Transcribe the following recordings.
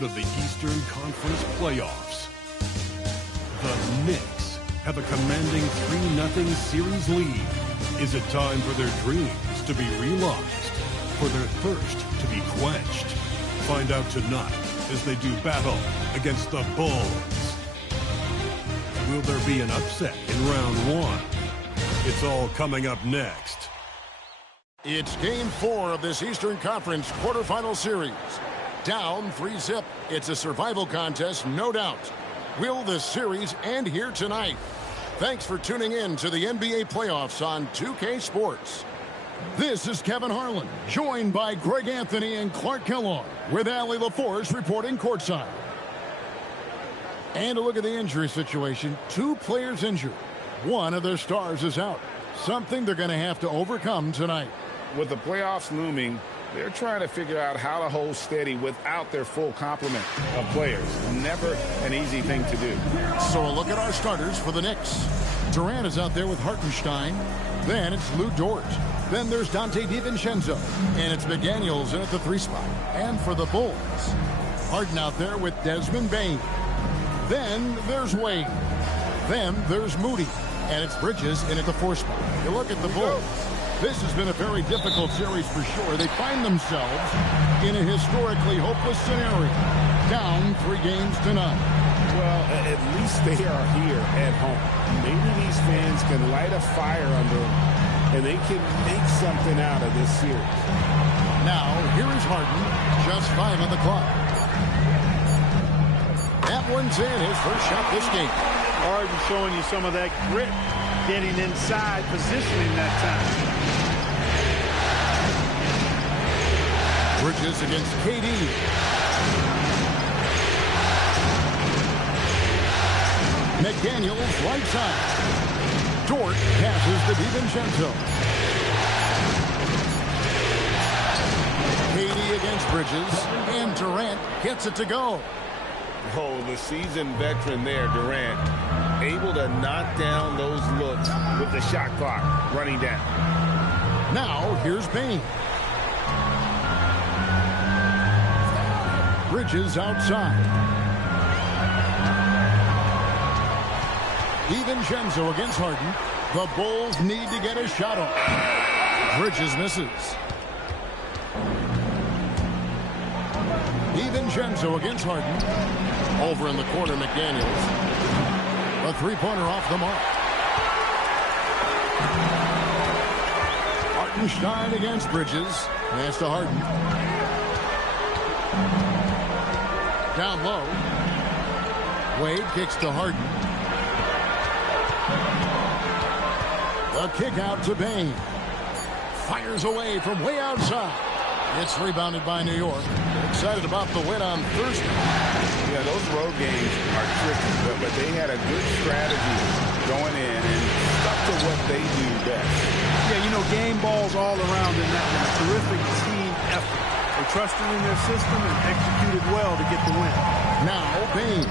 round of the Eastern Conference playoffs. The Knicks have a commanding 3-0 series lead. Is it time for their dreams to be realized? For their thirst to be quenched? Find out tonight as they do battle against the Bulls. Will there be an upset in round one? It's all coming up next. It's Game 4 of this Eastern Conference quarterfinal series. Down 3-0. It's a survival contest, no doubt. Will this series end here tonight? Thanks for tuning in to the NBA playoffs on 2K Sports. This is Kevin Harlan, joined by Greg Anthony and Clark Kellogg, with Allie LaForce reporting courtside. And a look at the injury situation. 2 players injured. One of their stars is out. Something they're going to have to overcome tonight. With the playoffs looming, they're trying to figure out how to hold steady without their full complement of players. Never an easy thing to do. So a look at our starters for the Knicks. Durant is out there with Hartenstein. Then it's Lou Dort. Then there's Dante DiVincenzo. And it's McDaniels in at the 3 spot. And for the Bulls, Harden out there with Desmond Bane. Then there's Wade. Then there's Moody. And it's Bridges in at the 4 spot. You look at the Bulls. This has been a very difficult series for sure. They find themselves in a historically hopeless scenario. Down 3 games to none. Well, at least they are here at home. Maybe these fans can light a fire under them, and they can make something out of this series. Now, here is Harden. Just 5 on the clock. That one's in. His first shot this game. Harden showing you some of that grit, getting inside, positioning that time. Bridges against KD. McDaniels right side. Dort passes to DiVincenzo. KD against Bridges. And Durant gets it to go. Oh, the seasoned veteran there, Durant, able to knock down those looks with the shot clock running down. Now, here's Bane. Bridges outside. DiVincenzo against Harden. The Bulls need to get a shot off. Bridges misses. DiVincenzo against Harden. Over in the corner, McDaniels. A 3-pointer off the mark. Hartenstein against Bridges. Pass to Harden. Down low. Wade kicks to Harden. The kick out to Bane. Fires away from way outside. It's rebounded by New York. Excited about the win on Thursday. Yeah, those road games are tricky, but they had a good strategy going in and stuck to what they do best. Yeah, you know, game balls all around in that one. Terrific team effort. They trusted in their system and executed well to get the win. Now, Bane.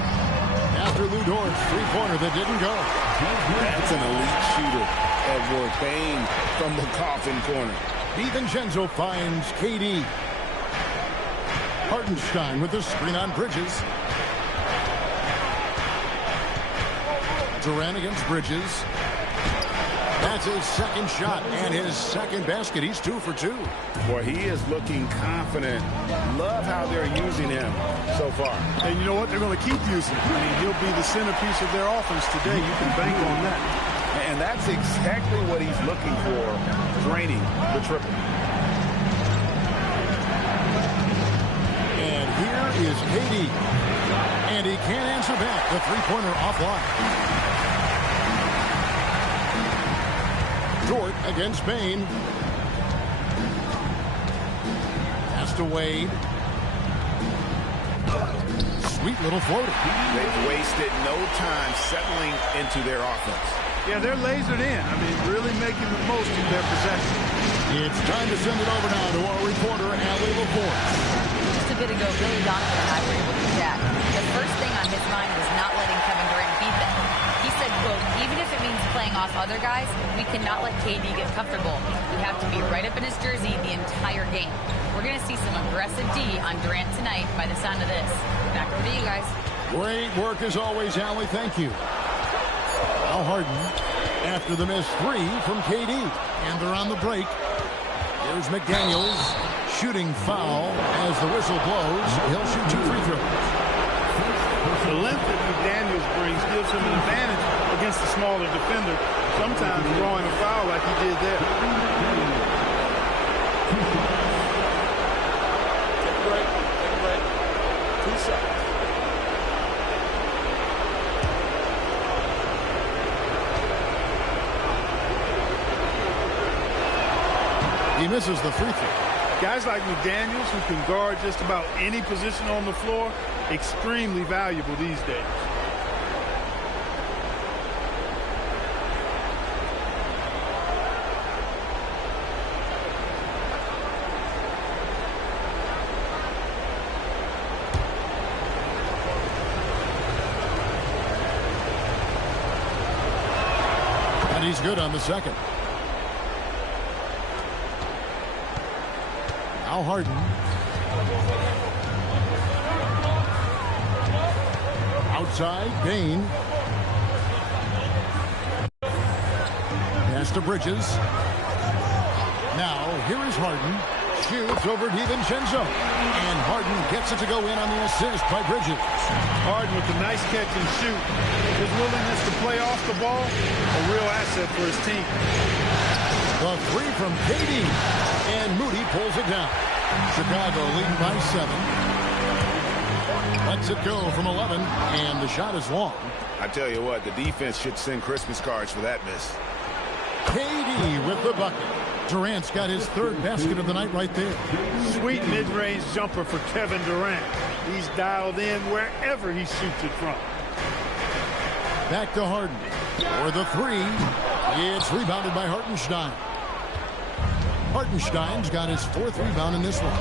After Lou Dort's 3-pointer that didn't go. That's an elite shooter, Edward Bane from the coffin corner. DiVincenzo finds KD. Hartenstein with the screen on Bridges. Durant against Bridges. That's his second shot and his second basket. He's 2 for 2. Boy, he is looking confident. Love how they're using him so far. And you know what? They're going to keep using him. I mean, he'll be the centerpiece of their offense today. You can bank on that. And that's exactly what he's looking for, draining the triple. And here is KD. And he can't answer back. The 3-pointer offline. Dort against Bane. Pass to Wade. Sweet little floater. They've wasted no time settling into their offense. Yeah, they're lasered in. I mean, really making the most of their possession. It's time to send it over now to our reporter, Allie LaForce. Just a bit ago, Billy Donovan and I were able to chat. The first thing on his mind was not letting Kevin Durant beat them. He said, quote, even if it means playing toss other guys, we cannot let KD get comfortable. We have to be right up in his jersey the entire game. We're going to see some aggressive D on Durant tonight by the sound of this. Back over to you guys. Great work as always, Allie. Thank you. Now Harden after the missed three from KD. And they're on the break. Here's McDaniels. Shooting foul as the whistle blows. He'll shoot 2 free throws. The length that McDaniels brings gives him an advantage against the smaller defender, sometimes drawing a foul like he did there. Take a break. 2 shots. He misses the free throw. Guys like McDaniels, who can guard just about any position on the floor, extremely valuable these days. And he's good on the second. Now Harden. Outside, Bain. Pass to Bridges. Now, here is Harden. Shoots over DiVincenzo. And Harden gets it to go in on the assist by Bridges. Harden with a nice catch and shoot. His willingness to play off the ball, a real asset for his team. The three from KD. And Moody pulls it down. Chicago leading by 7. Lets it go from 11. And the shot is long. I tell you what, the defense should send Christmas cards for that miss. KD with the bucket. Durant's got his 3rd basket of the night right there. Sweet mid-range jumper for Kevin Durant. He's dialed in wherever he shoots it from. Back to Harden. For the 3. It's rebounded by Hartenstein. Hartenstein's got his 4th rebound in this one.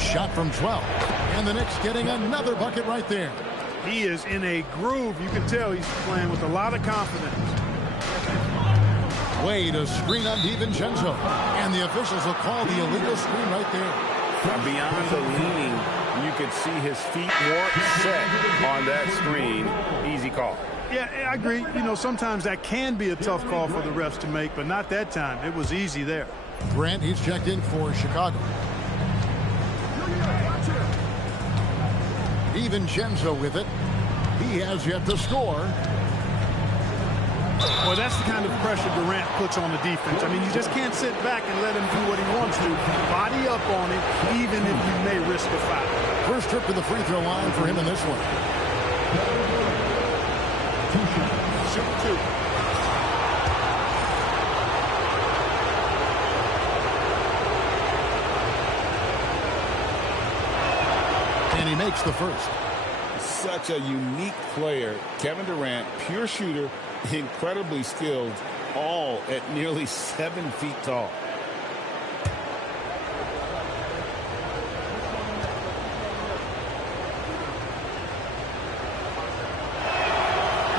Shot from 12. And the Knicks getting another bucket right there. He is in a groove. You can tell he's playing with a lot of confidence. Wade, a screen on DiVincenzo. And the officials will call the illegal screen right there. Beyond the leaning, you could see his feet weren't set on that screen. Easy call. Yeah, I agree. You know, sometimes that can be a tough call for the refs to make, but not that time. It was easy there. Grant, he's checked in for Chicago. DiVincenzo with it. He has yet to score. Well, that's the kind of pressure Durant puts on the defense. I mean, you just can't sit back and let him do what he wants to. Body up on him, even if you may risk a foul. First trip to the free throw line for him in this one. Shoot 2. And he makes the first. Such a unique player. Kevin Durant, pure shooter, incredibly skilled, all at nearly 7 feet tall.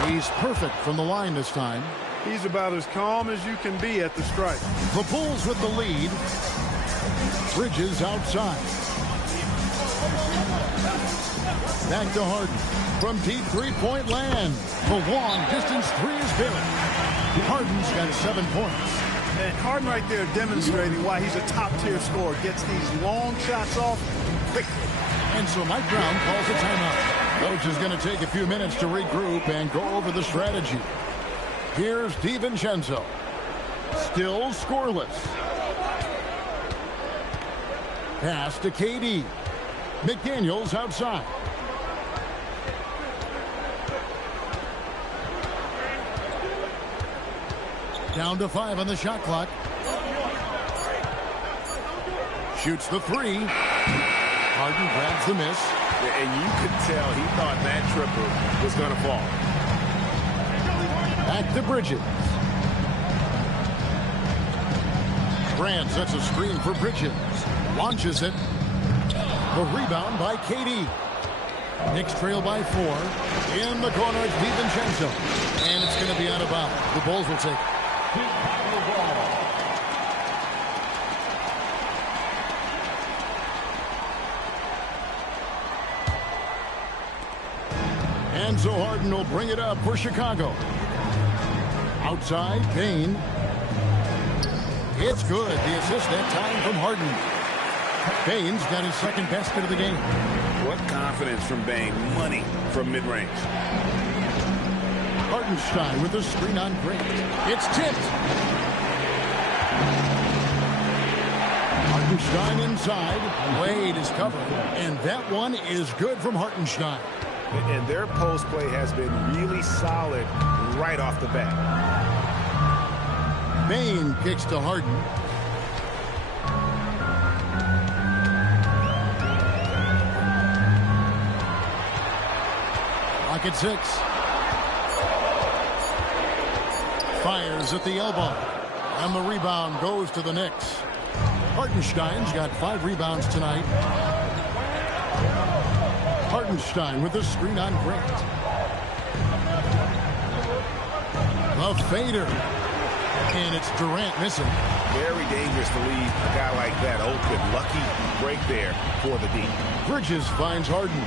He's perfect from the line this time. He's about as calm as you can be at the strike. The Bulls with the lead. Bridges outside. Back to Harden. From deep three-point land. The long distance 3 is good. Harden's got 7 points. And Harden right there demonstrating why he's a top-tier scorer. Gets these long shots off quickly. And so Mike Brown calls a timeout. Coach is going to take a few minutes to regroup and go over the strategy. Here's DiVincenzo. Still scoreless. Pass to KD. McDaniels outside. Down to 5 on the shot clock. Shoots the 3. Harden grabs the miss. And you could tell he thought that triple was going to fall. Back to Bridges. Grant sets a screen for Bridges. Launches it. The rebound by KD. Knicks trail by 4. In the corner, it's DiVincenzo. And it's going to be out of bounds. The Bulls will take it. And so Harden will bring it up for Chicago. Outside, Payne. It's good. The assist that time from Harden. Payne's got his second basket of the game. What confidence from Bane. Money from mid-range. Hartenstein with a screen on Grant. It's tipped. Hartenstein inside. Wade is covered. And that one is good from Hartenstein. And their post play has been really solid right off the bat. Bane kicks to Harden. Lock at 6. Fires at the elbow. And the rebound goes to the Knicks. Hartenstein's got 5 rebounds tonight. Hartenstein with a screen on Grant. The fader. And it's Durant missing. Very dangerous to leave a guy like that open. Lucky break there for the D. Bridges finds Harden.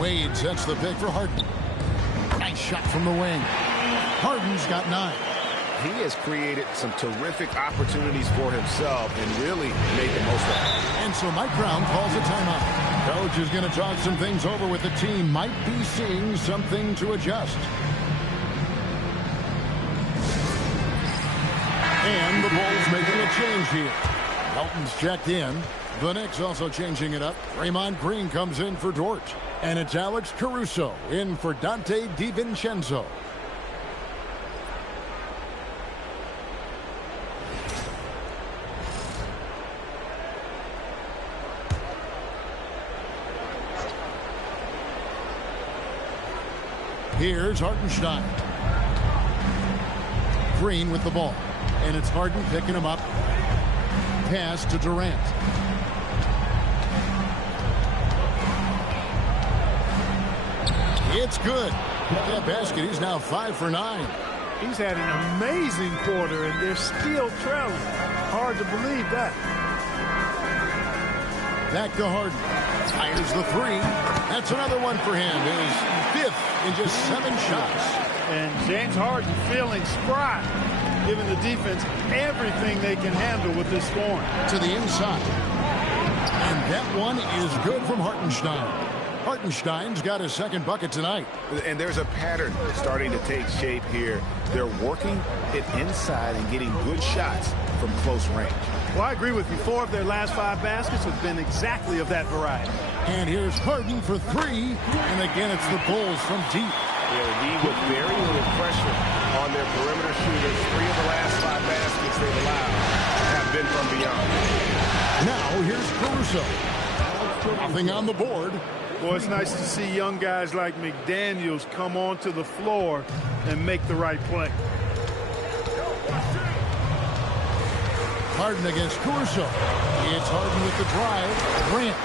Wade sets the pick for Harden. Nice shot from the wing. Harden's got 9. He has created some terrific opportunities for himself and really made the most of it. And so Mike Brown calls a timeout. Coach is going to talk some things over with the team. Might be seeing something to adjust. And the Bulls making a change here. Melton's checked in. The Knicks also changing it up. Draymond Green comes in for Dort. And it's Alex Caruso in for Dante DiVincenzo. Here's Hartenstein. Green with the ball. And it's Harden picking him up. Pass to Durant. It's good. That basket, he's now 5 for 9. He's had an amazing quarter, and they're still trailing. Hard to believe that. Back to Harden. Fires the 3. That's another one for him. His 5th in just 7 shots. And James Harden feeling spry, giving the defense everything they can handle with this scoring. To the inside. And that one is good from Hartenstein. Hartenstein's got his second bucket tonight. And there's a pattern starting to take shape here. They're working it inside and getting good shots from close range. Well, I agree with you. 4 of their last 5 baskets have been exactly of that variety. And here's Harden for 3. And again, it's the Bulls from deep. They'll lead with very little pressure on their perimeter shooters. 3 of the last 5 baskets they've allowed have been from beyond. Now here's Caruso. Nothing on the board. Boy, it's nice to see young guys like McDaniels come onto the floor and make the right play. Harden against Caruso. It's Harden with the drive. Grant.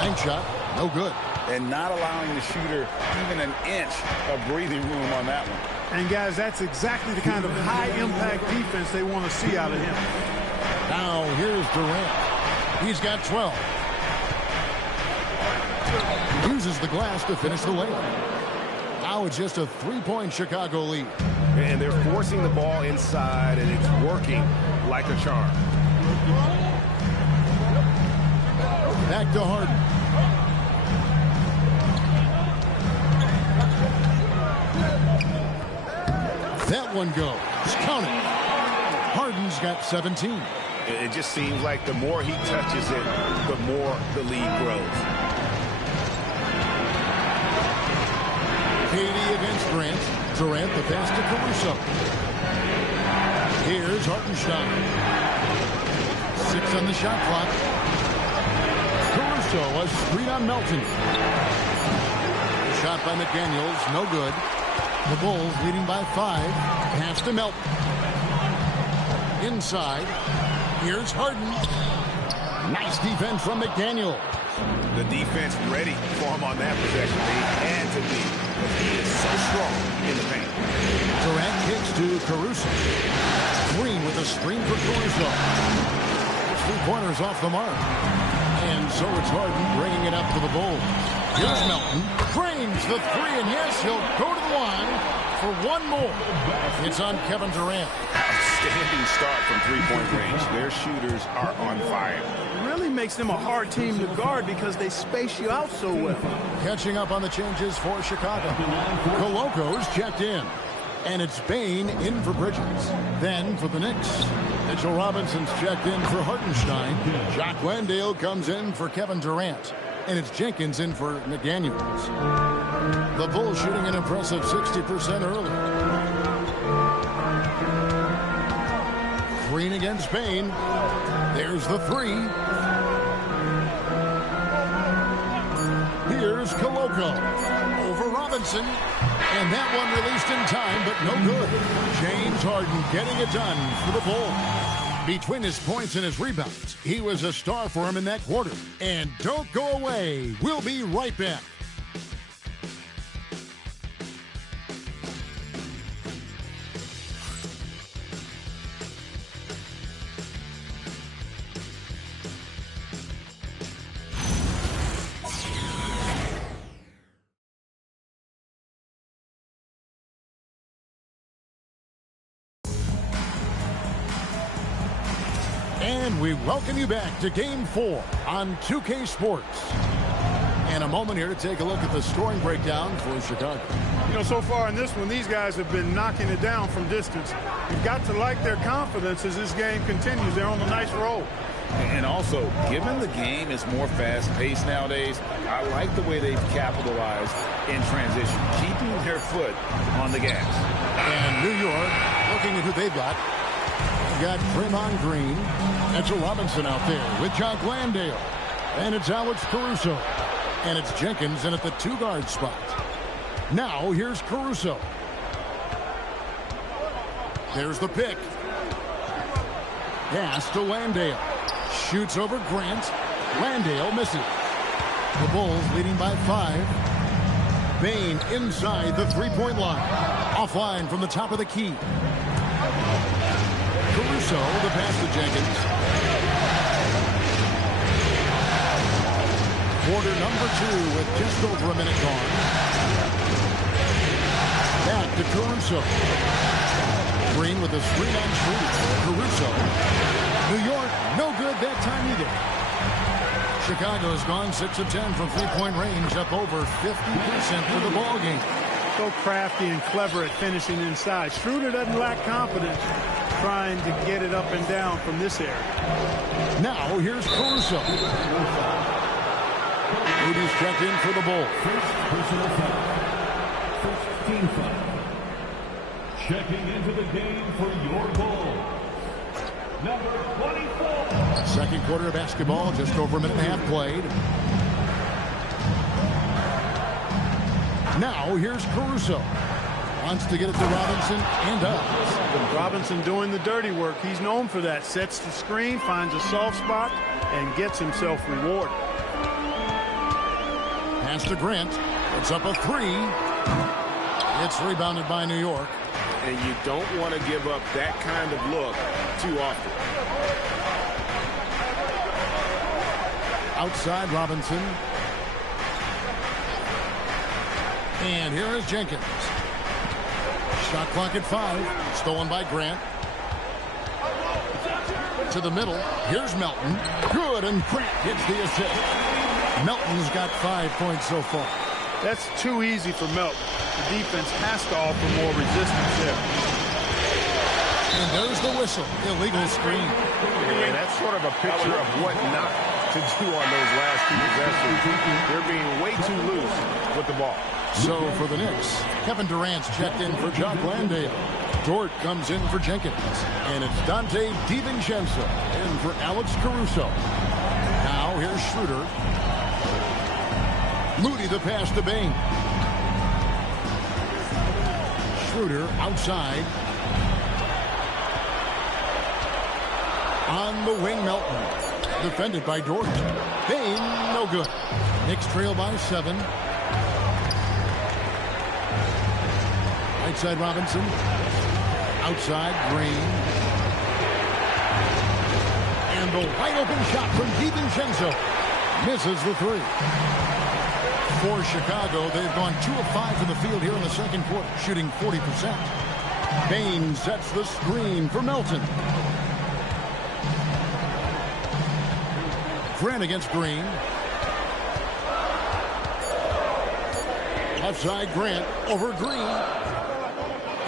Bank shot. No good. And not allowing the shooter even an inch of breathing room on that one. And, guys, that's exactly the kind of high-impact defense they want to see out of him. Now here's Durant. He's got 12. Uses the glass to finish the layup. Now it's just a 3-point Chicago lead. And they're forcing the ball inside, and it's working like a charm. Back to Harden. That one goes. Count it. Harden's got 17. It just seems like the more he touches it, the more the lead grows. KD against Grant. Durant the pass to Caruso. Here's Hartenstein. 6 on the shot clock. Caruso, a screen on Melton. Shot by McDaniels, no good. The Bulls leading by 5. Pass to Melton. Inside. Here's Harden. Nice defense from McDaniel. The defense ready for him on that possession. They had to be, because he is so strong in the paint. Durant kicks to Caruso. Green with a screen for Caruso. 3-pointers off the mark. And so it's Harden bringing it up to the Bulls. Here's Melton. Drains the three, and yes, he'll go to the line for one more. It's on Kevin Durant. Outstanding start from three-point range. Their shooters are on fire. It really makes them a hard team to guard because they space you out so well. Catching up on the changes for Chicago. Coloco's checked in. And it's Bain in for Bridges. Then for the Knicks, Mitchell Robinson's checked in for Hartenstein. Jacques Landale comes in for Kevin Durant. And it's Jenkins in for McDaniels. The Bulls shooting an impressive 60% early. Green against Bain. There's the three. Here's Coloco over Robinson. And that one released in time, but no good. James Harden getting it done for the Bulls. Between his points and his rebounds, he was a star for him in that quarter. And don't go away. We'll be right back. And we welcome you back to Game 4 on 2K Sports. And a moment here to take a look at the scoring breakdown for Chicago. You know, so far in this one, these guys have been knocking it down from distance. You've got to like their confidence as this game continues. They're on a nice roll. And also, given the game is more fast-paced nowadays, I like the way they've capitalized in transition, keeping their foot on the gas. And New York, looking at who they've got. Got Draymond Green, Mitchell Robinson out there with Jacques Landale. And it's Alex Caruso. And it's Jenkins in at the two-guard spot. Now here's Caruso. There's the pick. Pass to Landale. Shoots over Grant. Landale misses. The Bulls leading by 5. Bain inside the three-point line. Offline from the top of the key. Caruso, the pass to Jenkins. Quarter number 2 with just over a minute gone. Back to Caruso. Green with a screen on shoot. Caruso. New York, no good that time either. Chicago's gone 6 of 10 from three-point range, up over 50% for the ball game. So crafty and clever at finishing inside. Schroeder doesn't lack confidence trying to get it up and down from this area. Now here's Caruso. Moody's checked in for the Bulls. First personal foul. First team foul. Checking into the game for your Bulls. Number 24. Second quarter of basketball, just over a minute and a half played. Now here's Caruso. Wants to get it to Robinson and does. Robinson doing the dirty work. He's known for that. Sets the screen, finds a soft spot, and gets himself rewarded. Pass to Grant. It's up a three. It's rebounded by New York. And you don't want to give up that kind of look too often. Outside Robinson. And here is Jenkins. Shot clock at 5. Stolen by Grant. To the middle. Here's Melton. Good, and Grant gets the assist. Melton's got 5 points so far. That's too easy for Melton. The defense has to offer more resistance there. And there's the whistle. Illegal screen. And that's sort of a picture of what not to do on those last 2 possessions. They're being way too loose with the ball. So for the Knicks, Kevin Durant's checked in for Jacques Landale. Dort comes in for Jenkins. And it's Dante DiVincenzo in for Alex Caruso. Now here's Schroeder. Moody the pass to Bain. Schroeder outside. On the wing, Melton. Defended by Dort. Bain, no good. Knicks trail by 7. Right side Robinson. Outside Green. And the wide open shot from DiVincenzo. Misses the 3. For Chicago, they've gone 2 of 5 from the field here in the second quarter, shooting 40%. Bain sets the screen for Melton. Grant against Green. Left side Grant over Green.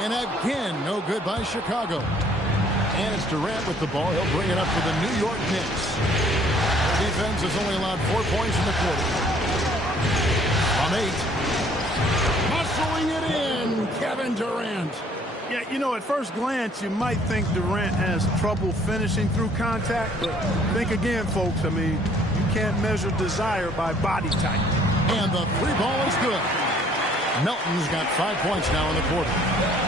And again, no good by Chicago. And it's Durant with the ball. He'll bring it up for the New York Knicks. The defense has only allowed 4 points in the quarter. From 8. Muscling it in, Kevin Durant. Yeah, you know, at first glance, you might think Durant has trouble finishing through contact, but think again, folks. I mean, you can't measure desire by body type. And the 3 ball is good. Melton's got 5 points now in the quarter.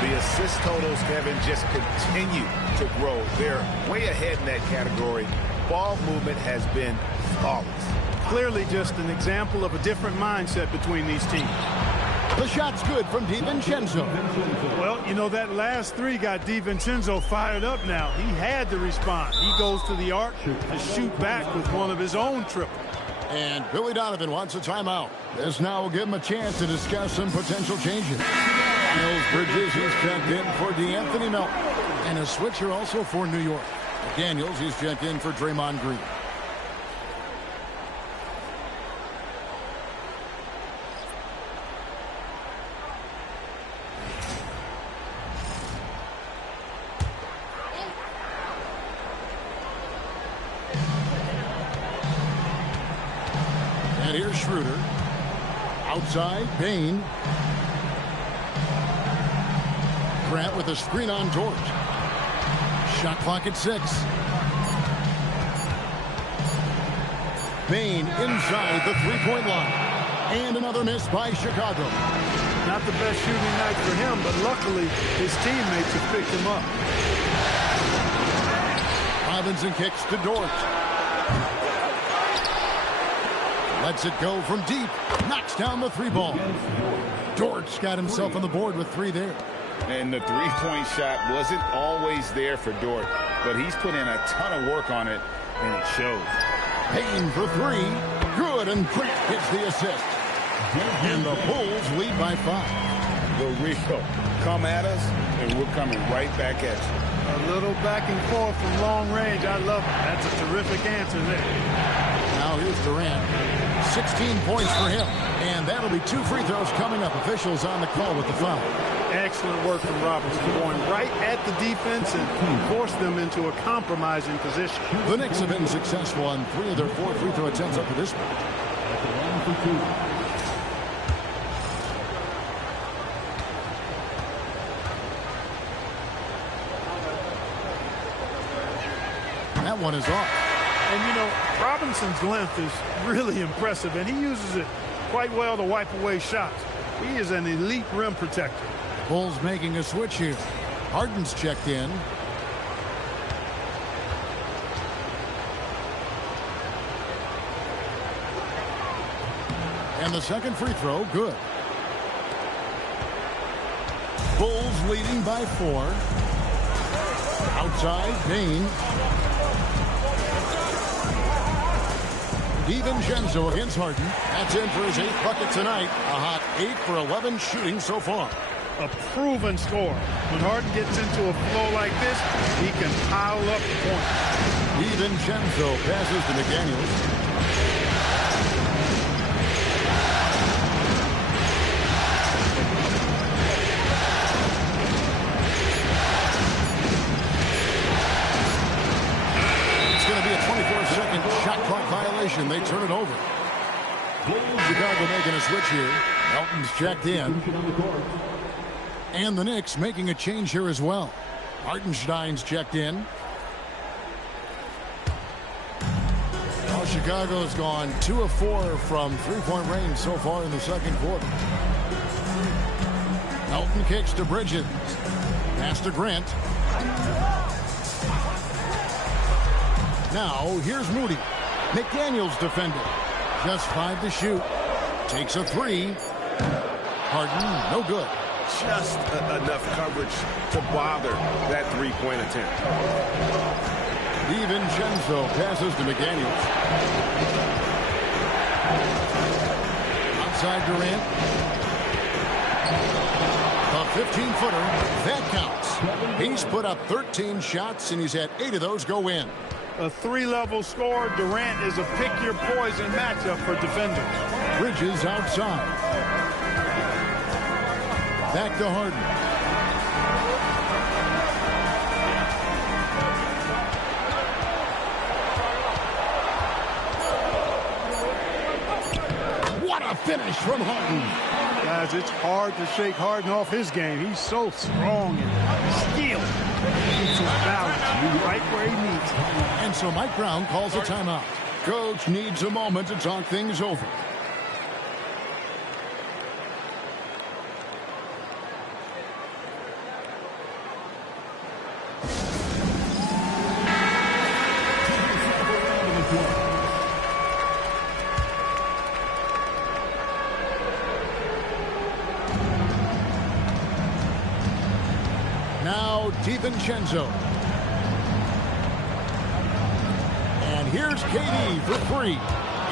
The assist totals, Kevin, just continue to grow. They're way ahead in that category. Ball movement has been flawless. Clearly just an example of a different mindset between these teams. The shot's good from DiVincenzo. Well, you know, that last 3 got DiVincenzo fired up now. He had to respond. He goes to the arc to shoot back with one of his own triples. And Billy Donovan wants a timeout. This now will give him a chance to discuss some potential changes. Miles Bridges, he's checked in for DeAnthony Melton. And a switcher also for New York. Daniels, he's checked in for Draymond Green. And here's Schroeder. Outside, Bain. Grant with a screen on Dort. Shot clock at 6. Bain inside the 3-point line. And another miss by Chicago. Not the best shooting night for him, but luckily his teammates have picked him up. Robinson kicks to Dort. Lets it go from deep. Knocks down the 3 ball. Dort's got himself on the board with 3 there. And the 3-point shot wasn't always there for Dort, but he's put in a ton of work on it, and it shows. Payne for 3. Good, and Grant gets the assist. And the Bulls lead by 5. The real come at us, and we're coming right back at you. A little back and forth from long range. I love it. That's a terrific answer there. Now here's Durant. 16 points for him. And that'll be 2 free throws coming up. Officials on the call with the foul. Excellent work from Robinson, going right at the defense and forced them into a compromising position. The Knicks have been successful on 3 of their 4 free throw attempts up to this point. That one is off. And, you know, Robinson's length is really impressive, and he uses it quite well to wipe away shots. He is an elite rim protector. Bulls making a switch here. Harden's checked in. And the second free throw, good. Bulls leading by 4. Outside, Bain. DiVincenzo against Harden. That's in for his 8th bucket tonight. A hot 8 for 11 shooting so far. A proven scorer. When Harden gets into a flow like this, he can pile up points. DiVincenzo passes to McDaniels. It's going to be a 24-second shot clock violation. They turn it over. Chicago making a switch here. Melton's checked in. And the Knicks making a change here as well. Hartenstein's checked in. Well, Chicago's gone 2 of 4 from 3-point range so far in the second quarter. Melton kicks to Bridges. Pass to Grant. Now, here's Moody. McDaniels defended. Just 5 to shoot. Takes a 3. Harden, no good. Just enough coverage to bother that three-point attempt. DiVincenzo passes to McDaniels. Outside Durant. A 15-footer. That counts. He's put up 13 shots, and he's had 8 of those go in. A 3-level score. Durant is a pick-your-poison matchup for defenders. Bridges outside. Back to Harden. What a finish from Harden. Guys, it's hard to shake Harden off his game. He's so strong and skilled. It's his balance right where he needs it. And so Mike Brown calls a timeout. Coach needs a moment to talk things over. Now DiVincenzo. And here's KD for 3.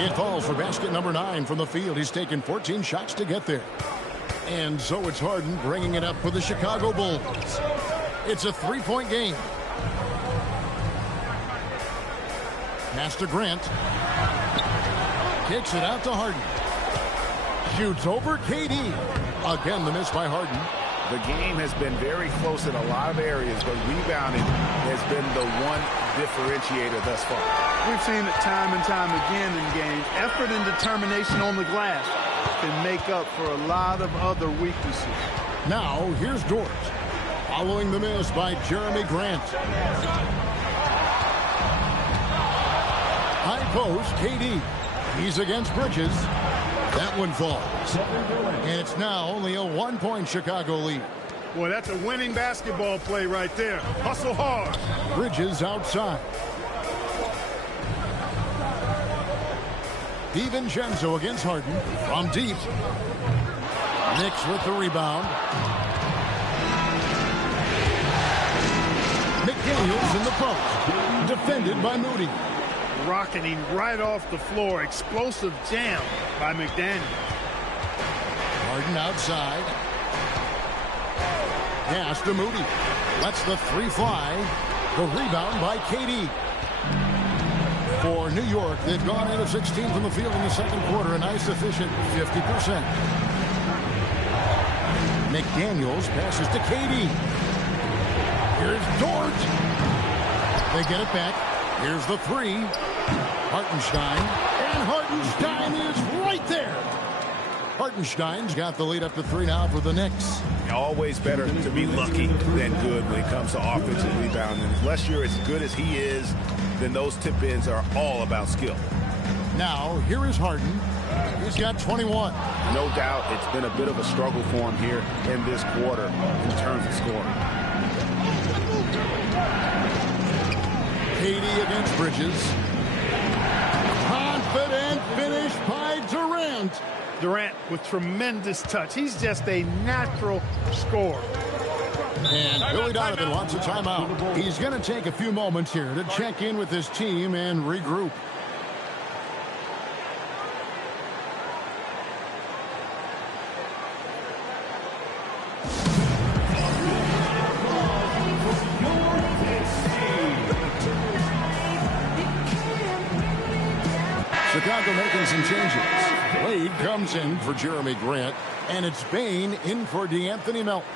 It falls for basket number 9 from the field. He's taken 14 shots to get there. And so it's Harden bringing it up for the Chicago Bulls. It's a 3-point game. Pass to Grant. Kicks it out to Harden. Shoots over KD. Again, the miss by Harden. The game has been very close in a lot of areas, but rebounding has been the one differentiator thus far. We've seen it time and time again in games. Effort and determination on the glass can make up for a lot of other weaknesses. Now, here's Dort. Following the miss by Jeremy Grant. High post, KD. He's against Bridges. That one falls. And it's now only a 1-point Chicago lead. Boy, that's a winning basketball play right there. Hustle hard. Bridges outside. DiVincenzo against Harden. From deep. Knicks with the rebound. McDaniels in the post. Defended by Moody. Rocketing right off the floor. Explosive jam by McDaniels. Harden outside. Pass to Moody. Lets the 3 fly. The rebound by KD. For New York, they've gone 8 of 16 from the field in the second quarter. A nice efficient 50%. McDaniels passes to KD. Here's Dort. They get it back. Here's the 3. Hartenstein. And Hartenstein is right there. Hartenstein's got the lead up to 3 now for the Knicks. Always better to be lucky than good when it comes to offensive rebounding. Unless you're as good as he is, then those tip-ins are all about skill. Now, here is Harden. He's got 21. No doubt it's been a bit of a struggle for him here in this quarter in terms of scoring. KD against Bridges. Confident finish by Durant. Durant with tremendous touch. He's just a natural scorer. And Billy Donovan wants a timeout. He's going to take a few moments here to check in with his team and regroup. Chicago making some changes. Wade comes in for Jeremy Grant, and it's Bain in for DeAnthony Melton.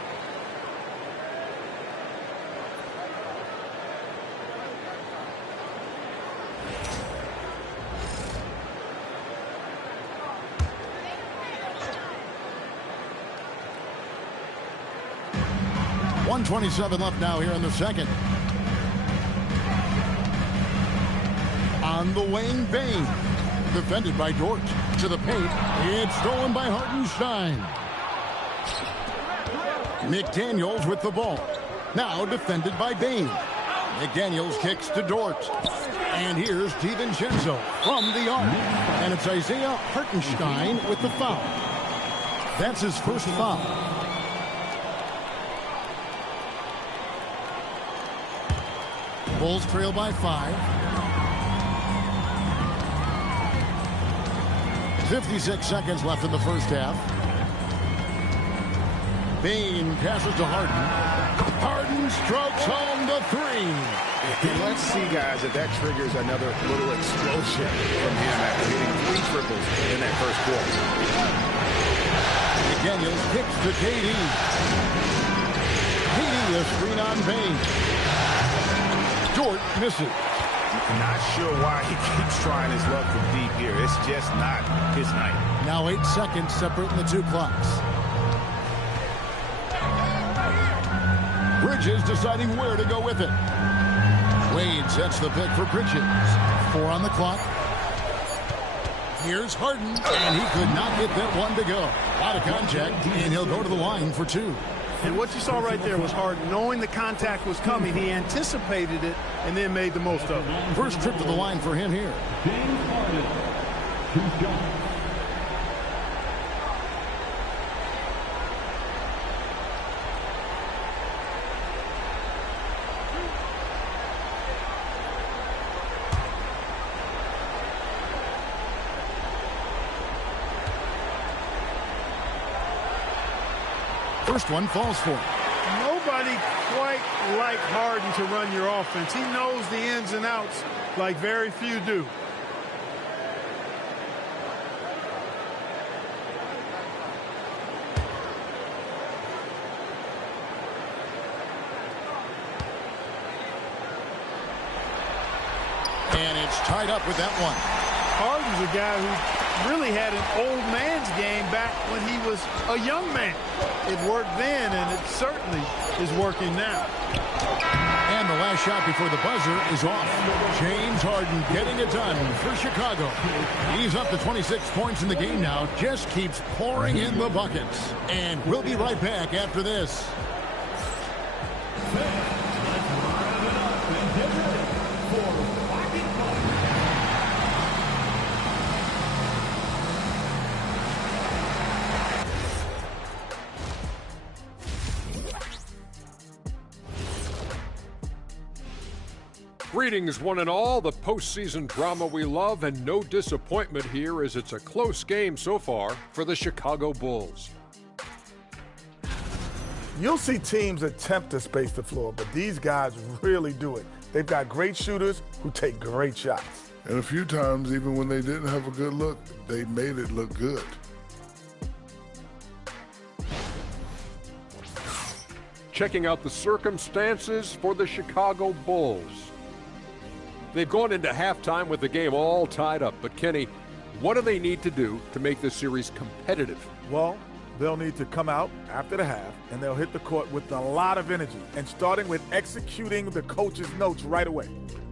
.127 left now here in the second. On the wing, Bain. Defended by Dort. To the paint. It's stolen by Hartenstein. McDaniels with the ball. Now defended by Bain. McDaniels kicks to Dort. And here's DiVincenzo from the arc. And it's Isaiah Hartenstein with the foul. That's his first foul. Bulls trail by 5. 56 seconds left in the first half. Bain passes to Harden. Harden strokes home the 3. And let's see, guys, if that triggers another little explosion from him after hitting 3 triples in that first quarter. McDaniels kicks to KD. KD a screen on Bain. Dort misses. Not sure why he keeps trying his luck from deep here. It's just not his night. Now 8 seconds separating the 2 clocks. Bridges deciding where to go with it. Wade sets the pick for Bridges. 4 on the clock. Here's Harden, and he could not get that one to go. Out of contact, and he'll go to the line for 2. And what you saw right there was Harden. Knowing the contact was coming, he anticipated it and then made the most of it. First trip to the line for him here. James Harden. 2 shots. First one falls for him. Nobody quite like Harden to run your offense. He knows the ins and outs like very few do. And it's tied up with that one. Harden's a guy who really had an old man's game back when he was a young man. It worked then, and it certainly is working now. And the last shot before the buzzer is off. James Harden getting it done for Chicago. He's up to 26 points in the game now. Just keeps pouring in the buckets. And we'll be right back after this. Greetings, one and all. The postseason drama we love, and no disappointment here as it's a close game so far for the Chicago Bulls. You'll see teams attempt to space the floor, but these guys really do it. They've got great shooters who take great shots. And a few times, even when they didn't have a good look, they made it look good. Checking out the circumstances for the Chicago Bulls. They've gone into halftime with the game all tied up. But, Kenny, what do they need to do to make this series competitive? Well, they'll need to come out after the half, and they'll hit the court with a lot of energy, and starting with executing the coach's notes right away.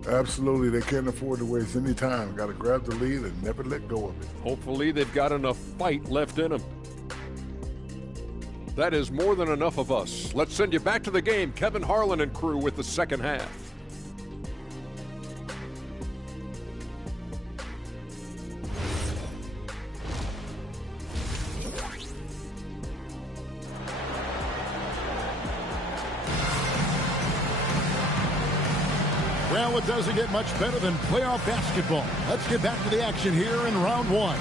Absolutely. They can't afford to waste any time. Got to grab the lead and never let go of it. Hopefully they've got enough fight left in them. That is more than enough of us. Let's send you back to the game. Kevin Harlan and crew with the second half. Well, it doesn't get much better than playoff basketball. Let's get back to the action here in round 1.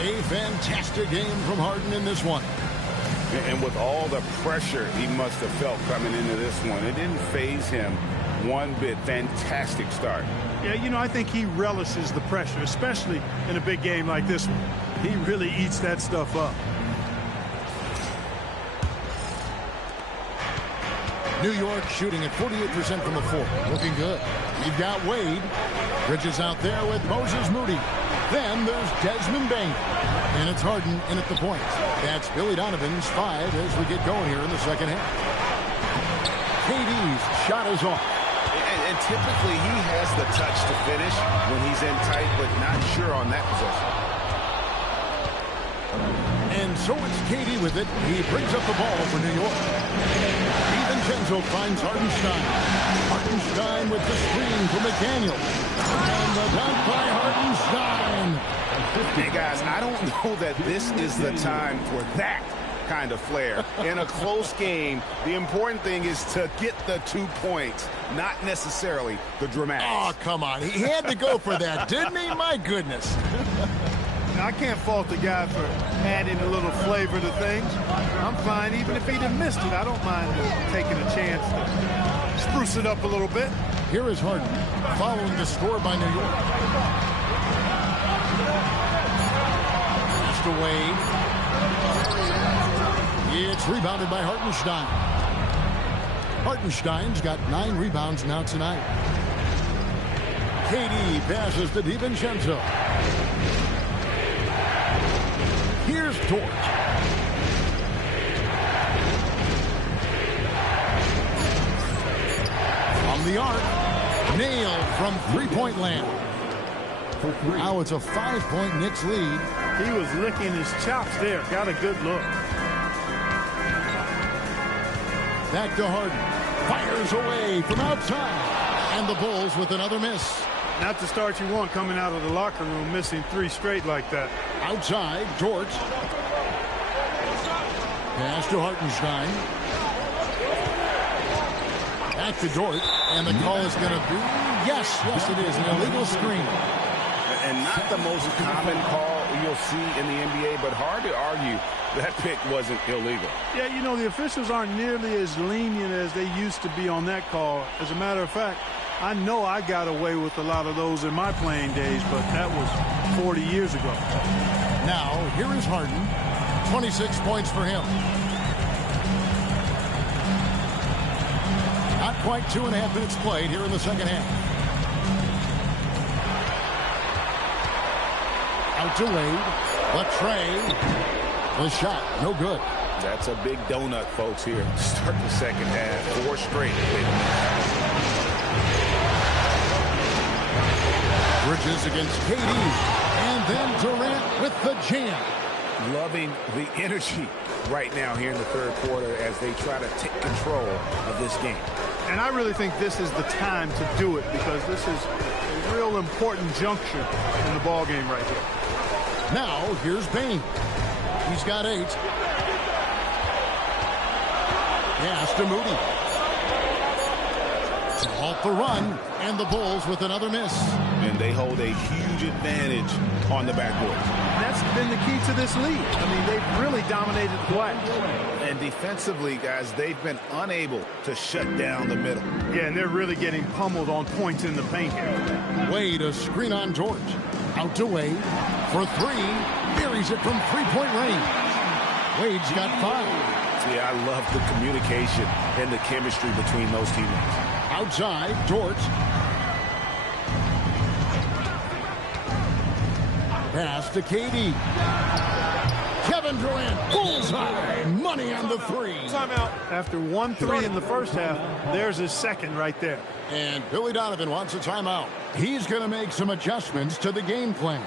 A fantastic game from Harden in this one. And with all the pressure he must have felt coming into this one, it didn't faze him one bit. Fantastic start. Yeah, you know, I think he relishes the pressure, especially in a big game like this one. He really eats that stuff up. New York shooting at 48% from the floor. Looking good. You've got Wade. Bridges out there with Moses Moody. Then there's Desmond Bain. And it's Harden in at the point. That's Billy Donovan's 5 as we get going here in the second half. KD's shot is off. And typically he has the touch to finish when he's in tight, but not sure on that possession. And so it's Katie with it. He brings up the ball for New York. DiVincenzo finds Hartenstein. Hartenstein with the screen for McDaniel. And the dunk by Hartenstein. Hey, guys, I don't know that this is the time for that kind of flair. In a close game, the important thing is to get the 2 points, not necessarily the dramatics. Oh, come on. He had to go for that, didn't he? My goodness. Now, I can't fault the guy for adding a little flavor to things. I'm fine. Even if he'd have missed it, I don't mind taking a chance to spruce it up a little bit. Here is Harden following the score by New York. Pass to Wade. It's rebounded by Hartenstein. Hartenstein's got 9 rebounds now tonight. KD passes to DiVincenzo. Here's Dort. From the arc. Nailed from three-point land. Now it's a 5-point Knicks lead. He was licking his chops there. Got a good look. Back to Harden. Fires away from outside. And the Bulls with another miss. Not the start you want coming out of the locker room, missing 3 straight like that. Outside, Dort. Pass to Hartenstein. Back to Dort. And the call is going to be, yes, it is, an illegal screen. And not the most common call you'll see in the NBA, but hard to argue that pick wasn't illegal. Yeah, you know, the officials aren't nearly as lenient as they used to be on that call. As a matter of fact, I know I got away with a lot of those in my playing days, but that was 40 years ago. Now, here is Harden. 26 points for him. Not quite 2.5 minutes played here in the second half. Out to Wade. The tray. The shot. No good. That's a big donut, folks, here. Start the second half. 4 straight. Bridges against KD. And then Durant with the jam. Loving the energy right now here in the third quarter as they try to take control of this game. And I really think this is the time to do it because this is a real important juncture in the ball game right here. Now, here's Bain. He's got 8. Pass to Moody. To halt the run, and the Bulls with another miss. And they hold a huge advantage on the backboard. That's been the key to this league. I mean, they've really dominated the play. And defensively, guys, they've been unable to shut down the middle. Yeah, and they're really getting pummeled on points in the paint. Wade, a screen on George. Out to Wade for 3. Buries it from 3-point range. Wade's got 5. Yeah, I love the communication and the chemistry between those teammates. Outside, George. Pass to KD. Kevin Durant, bullseye. Money on the 3. Timeout. After 1-3 in the first half, there's his second right there. And Billy Donovan wants a timeout. He's going to make some adjustments to the game plan.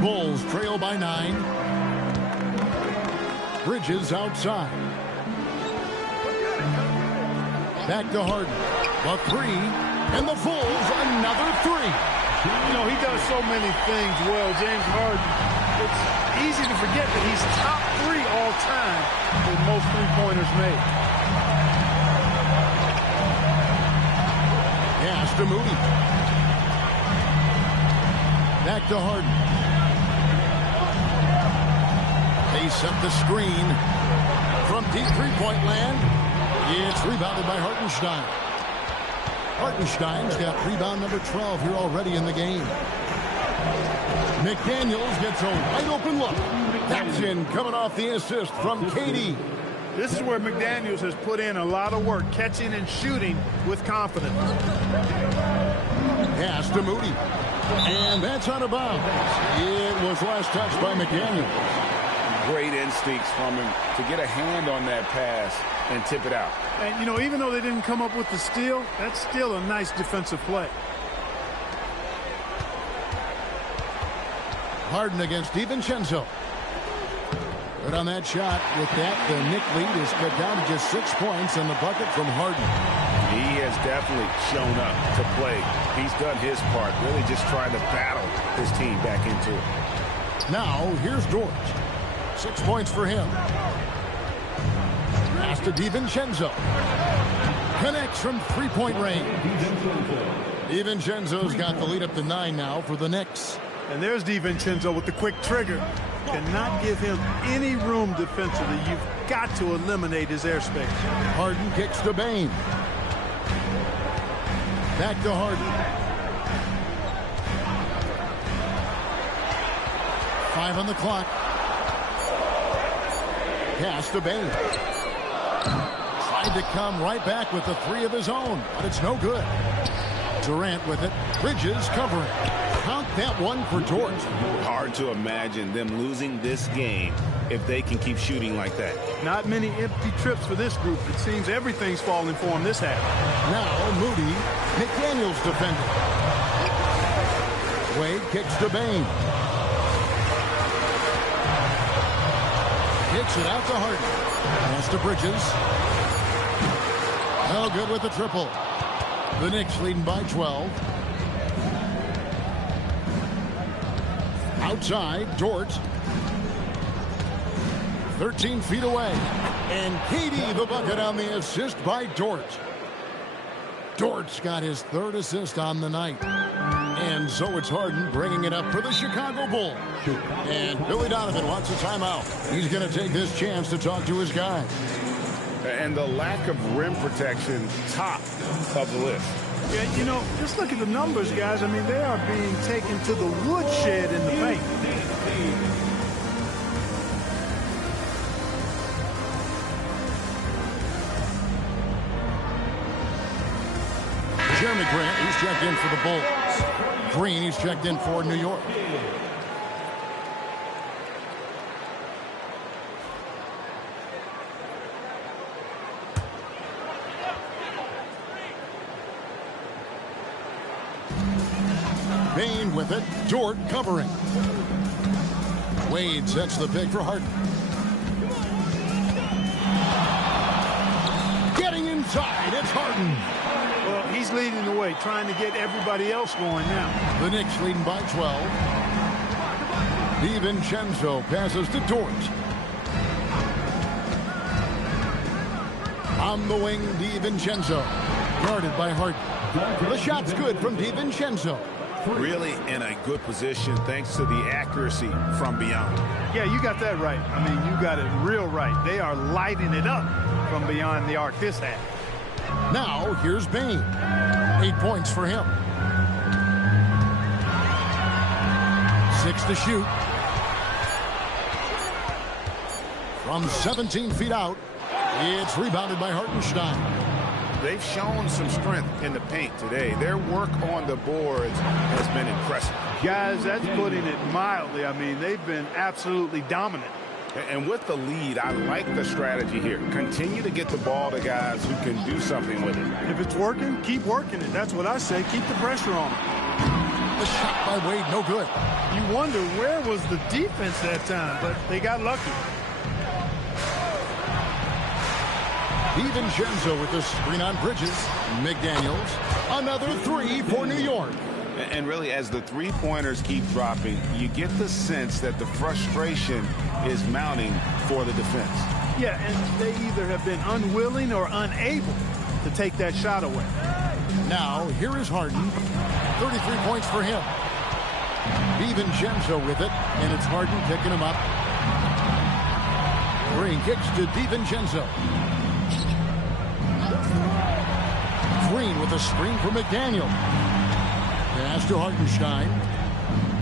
Bulls trail by 9. Bridges outside. Back to Harden. The 3. And the Bulls another 3. You know, he does so many things well, James Harden. It's easy to forget that he's top 3 all time with most three-pointers made. Pass to Moody. Back to Harden. They set the screen from deep three-point land. It's rebounded by Hartenstein. Hartenstein's got rebound number 12 here already in the game. McDaniels gets a wide open look. That's in, coming off the assist from Katie. This is where McDaniels has put in a lot of work, catching and shooting with confidence. Pass to Moody. And that's out of bounds. It was last touched by McDaniels. Great instincts from him to get a hand on that pass and tip it out. And, you know, even though they didn't come up with the steal, that's still a nice defensive play. Harden against DiVincenzo. Good on that shot. With that, the Knick lead is cut down to just 6 points and the bucket from Harden. He has definitely shown up to play. He's done his part, really just trying to battle his team back into it. Now, here's Dort. 6 points for him. Pass to DiVincenzo. Connects from three-point range. DiVincenzo's got the lead up to 9 now for the Knicks. And there's DiVincenzo with the quick trigger. Cannot give him any room defensively. You've got to eliminate his airspace. Harden kicks to Bane. Back to Harden. 5 on the clock. Pass to Bane. Tried to come right back with the 3 of his own, but it's no good. Durant with it. Bridges covering. Count that one for Dort. Hard to imagine them losing this game if they can keep shooting like that. Not many empty trips for this group. It seems everything's falling for him this half. Now Moody. McDaniels defending. Wade kicks to Bane. Kicks it out to Harden. Pass to Bridges. No good with the triple. The Knicks leading by 12. Outside, Dort. 13 feet away. And Katie the bucket on the assist by Dort. Dort's got his 3rd assist on the night. And so it's Harden bringing it up for the Chicago Bulls. And Billy Donovan wants a timeout. He's going to take this chance to talk to his guys. And the lack of rim protection, top of the list. Yeah, you know, just look at the numbers, guys. I mean, they are being taken to the woodshed in the paint. Jeremy Grant, he's checked in for the Bulls. Green, he's checked in for New York. Bane with it. Dort covering. Wade sets the pick for Harden. Getting inside. It's Harden. Well, he's leading the way, trying to get everybody else going now. The Knicks leading by 12. DiVincenzo passes to Dort. On the wing, DiVincenzo. Guarded by Harden. The shot's good from DiVincenzo. Really in a good position thanks to the accuracy from beyond. Yeah, you got that right. I mean, you got it real right. They are lighting it up from beyond the arc this half. Now, here's Bane. 8 points for him. 6 to shoot. From 17 feet out, it's rebounded by Hartenstein. They've shown some strength in the paint today. Their work on the boards has been impressive. Guys, that's putting it mildly. I mean, they've been absolutely dominant. And with the lead, I like the strategy here. Continue to get the ball to guys who can do something with it. If it's working, keep working it. That's what I say. Keep the pressure on them. The shot by Wade, no good. You wonder where was the defense that time, but they got lucky. DiVincenzo with the screen on Bridges. McDaniels. Another 3 for New York. And really, as the three-pointers keep dropping, you get the sense that the frustration is mounting for the defense. Yeah, and they either have been unwilling or unable to take that shot away. Now, here is Harden. 33 points for him. DiVincenzo with it, and it's Harden picking him up. Green kicks to DiVincenzo. Green with a screen for McDaniel. Pass to Hartenstein.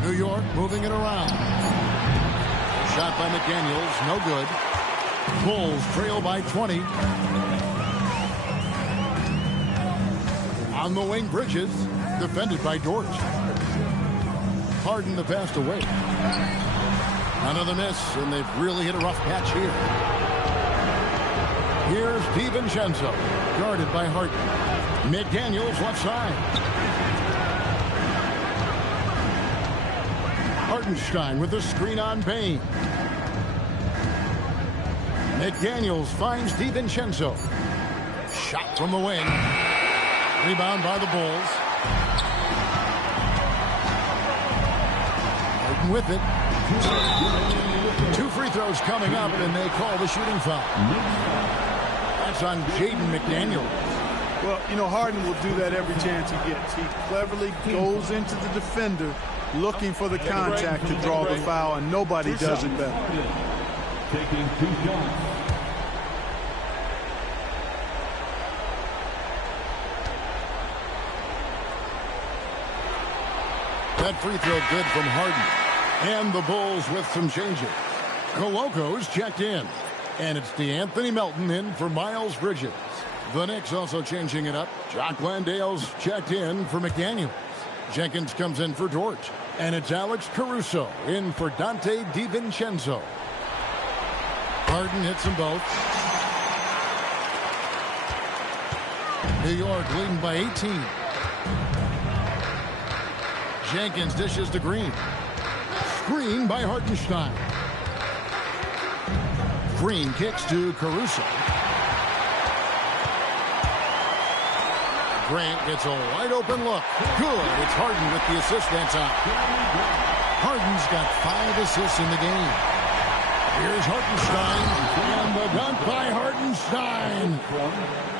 New York moving it around. Shot by McDaniels, no good. Bulls trail by 20. On the wing, Bridges, defended by Dort. Harden the pass away. Another miss, and they've really hit a rough patch here. Here's DiVincenzo, guarded by Harden. McDaniels left side. Hartenstein with the screen on Payne. McDaniels finds DiVincenzo. Shot from the wing. Rebound by the Bulls. Harden with it. 2 free throws coming up, and they call the shooting foul. That's on Jaden McDaniels. Well, you know, Harden will do that every chance he gets. He cleverly goes into the defender looking for the contact to draw the foul, and nobody does it better. Taking 2 shots. That free throw good from Harden. And the Bulls with some changes. Koloko's checked in. And it's DeAnthony Melton in for Miles Bridges. The Knicks also changing it up. Jock Landale's checked in for McDaniels. Jenkins comes in for Dort. And it's Alex Caruso in for Dante DiVincenzo. Harden hits them both. New York leading by 18. Jenkins dishes to Green. Screen by Hartenstein. Green kicks to Caruso. Grant gets a wide open look. Good. It's Harden with the assist that time. Harden's got 5 assists in the game. Here's Hartenstein. And the dunk by Hartenstein.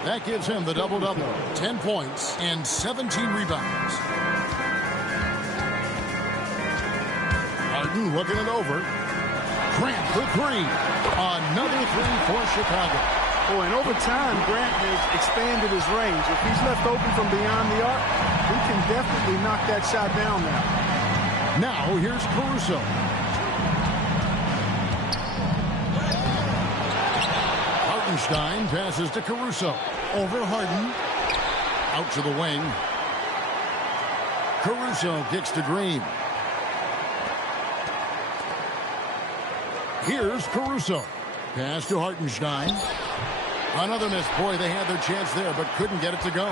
That gives him the double-double. 10 points and 17 rebounds. Harden looking it over. Grant for 3. Another 3 for Chicago. Oh, and over time, Grant has expanded his range. If he's left open from beyond the arc, he can definitely knock that shot down now. Now, here's Caruso. Hartenstein passes to Caruso. Over Harden. Out to the wing. Caruso kicks to Green. Here's Caruso. Pass to Hartenstein. Another miss. Boy, they had their chance there, but couldn't get it to go.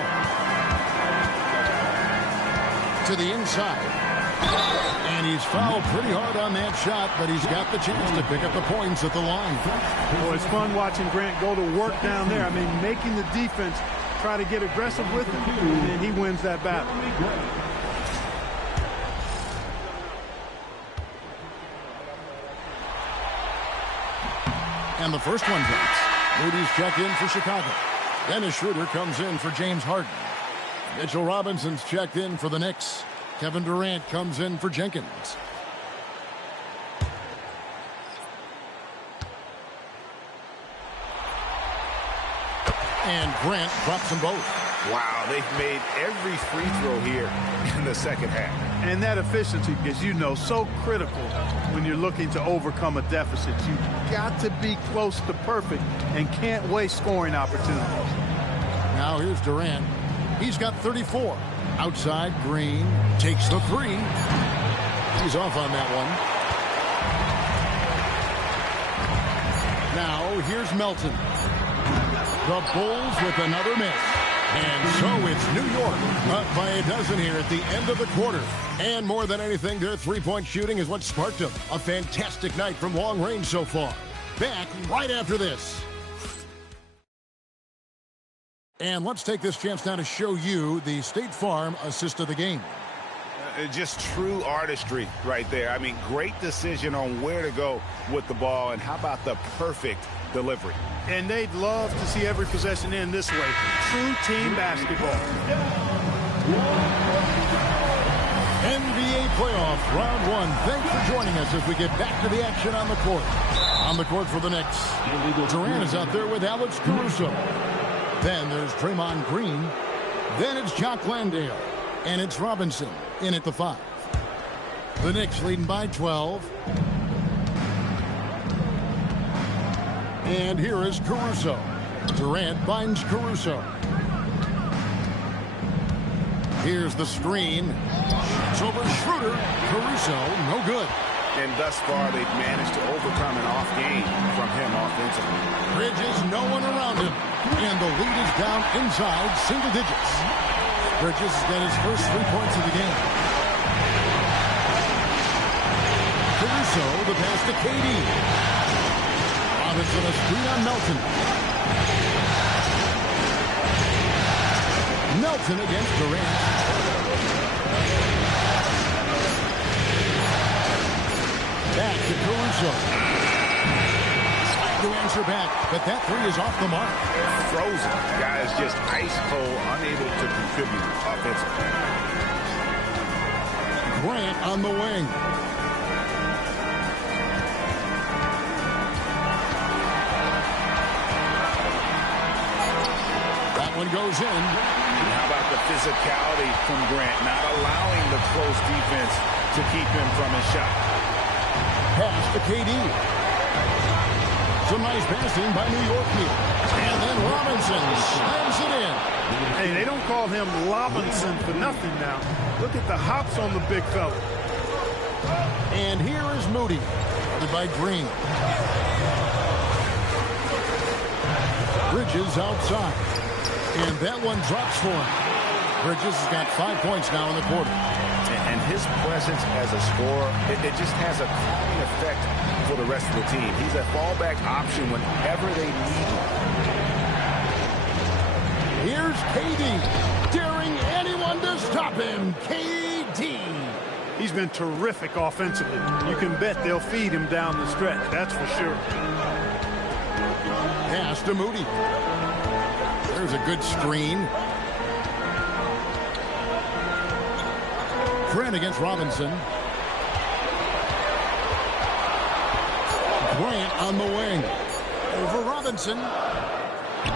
To the inside. And he's fouled pretty hard on that shot, but he's got the chance to pick up the points at the line. Well, it's fun watching Grant go to work down there. I mean, making the defense try to get aggressive with him, and he wins that battle. And the first one drops. Moody's checked in for Chicago. Dennis Schroeder comes in for James Harden. Mitchell Robinson's checked in for the Knicks. Kevin Durant comes in for Jenkins. And Grant drops them both. Wow, they've made every free throw here in the second half. And that efficiency, as you know, so critical when you're looking to overcome a deficit. You've got to be close to perfect and can't waste scoring opportunities. Now here's Durant. He's got 34. Outside, Green takes the 3. He's off on that one. Now here's Melton. The Bulls with another miss. And so it's New York up by a dozen here at the end of the quarter. And more than anything, their three-point shooting is what sparked them. A fantastic night from long range so far. Back right after this. And let's take this chance now to show you the State Farm assist of the game. Just true artistry right there. I mean, great decision on where to go with the ball, and how about the perfect delivery. And they'd love to see every possession end this way. True team basketball. NBA playoff round 1. Thanks for joining us as we get back to the action on the court. On the court for the Knicks, Durant is out there with Alex Caruso. Then there's Draymond Green. Then it's Jock Landale. And it's Robinson in at the 5. The Knicks leading by 12. And here is Caruso. Durant finds Caruso. Here's the screen. It's over Schroeder. Caruso, no good. And thus far, they've managed to overcome an off game from him offensively. Bridges, no one around him. And the lead is down inside single digits. Bridges has got his first 3 points of the game. Caruso, the pass to KD. Robinson, a screen on Melton. Melton against Durant. Back to Caruso. To answer back, but that 3 is off the mark. Frozen. Guy is just ice cold, unable to contribute offensively. Grant on the wing. That one goes in. How about the physicality from Grant, not allowing the close defense to keep him from his shot. Pass to KD. Some nice passing by New York here. And then Robinson slams it in. Hey, they don't call him Robinson for nothing now. Look at the hops on the big fella. And here is Moody. Guarded by Green. Bridges outside. And that one drops for him. Bridges has got 5 points now in the quarter. And his presence as a scorer, it just has a calming effect for the rest of the team. He's a fallback option whenever they need him. Here's KD, daring anyone to stop him. KD. He's been terrific offensively. You can bet they'll feed him down the stretch, that's for sure. Pass to Moody. There's a good screen. Grant against Robinson. Grant on the wing. Over Robinson.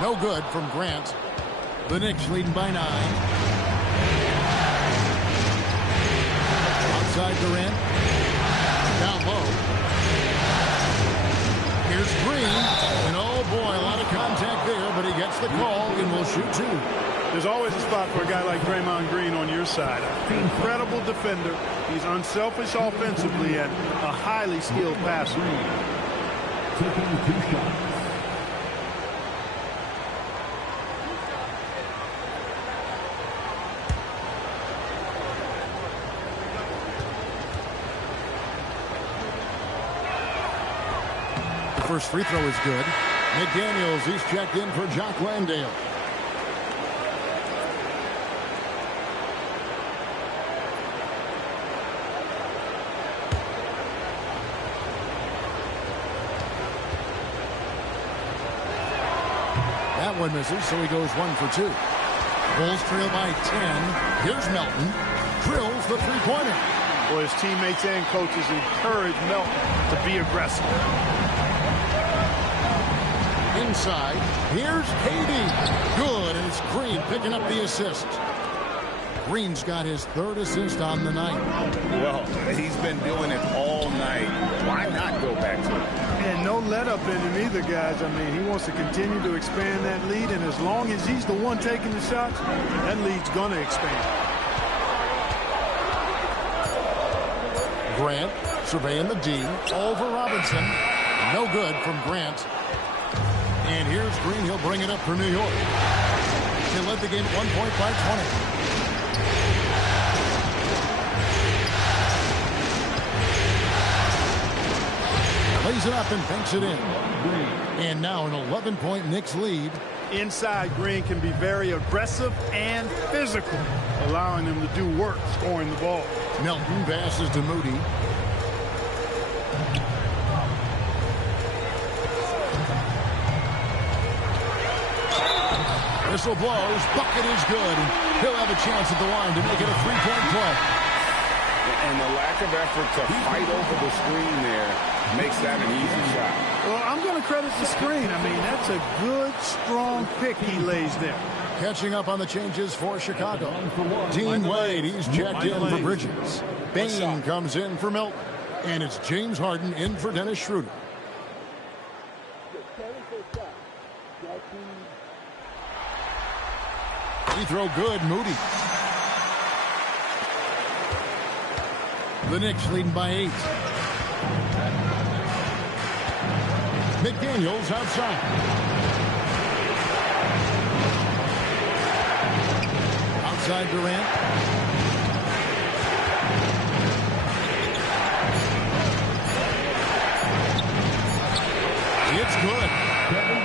No good from Grant. The Knicks leading by 9. Outside Durant. Down low. Here's Green. And oh boy, a lot of contact there, but he gets the call and will shoot 2. There's always a spot for a guy like Draymond Green on your side. Incredible defender. He's unselfish offensively and a highly skilled passer. Taking 2 shots. The first free throw is good. McDaniels, he's checked in for Jock Landale. That one misses, so he goes 1 for 2. Bulls trail by 10. Here's Melton. Drills the three-pointer. Boy, his teammates and coaches encourage Melton to be aggressive. Inside, here's KD. Good, and it's Green picking up the assist. Green's got his 3rd assist on the night. Well, he's been doing it all night. Why not go back to it? And no let up in him either, guys. I mean, he wants to continue to expand that lead, and as long as he's the one taking the shots, that lead's going to expand. Grant surveying the D. Over Robinson. No good from Grant. And here's Green. He'll bring it up for New York. They led the game at 1 point by 20. Lays it up and banks it in. And now an 11-point Knicks lead. Inside, Green can be very aggressive and physical, allowing him to do work scoring the ball. Melton passes to Moody. Whistle blows. Bucket is good. He'll have a chance at the line to make it a 3-point play. And the lack of effort to fight over the screen there makes that an easy shot. Well, I'm going to credit the screen. I mean, that's a good, strong pick he lays there. Catching up on the changes for Chicago. Dean Wade, he's checked in for Bridges. Bain comes in for Milton. And it's James Harden in for Dennis Schroeder. Free throw good, Moody. The Knicks leading by 8. McDaniels outside. Outside Durant. It's good.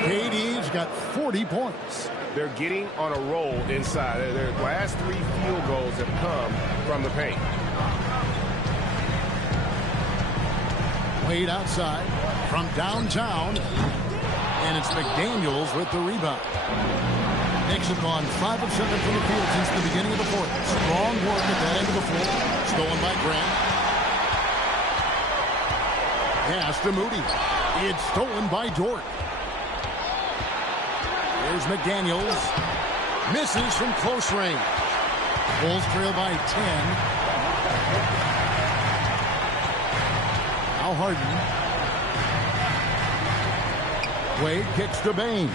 KD's got 40 points. They're getting on a roll inside. Their last 3 field goals have come from the paint. Wade outside from downtown. And it's McDaniels with the rebound. Knicks have gone 5 of 7 from the field since the beginning of the fourth. Strong work at that end of the floor. Stolen by Grant. Pass to Moody. It's stolen by Dort. Here's McDaniels. Misses from close range. Bulls trail by 10. Now Harden. Wade kicks to Bain.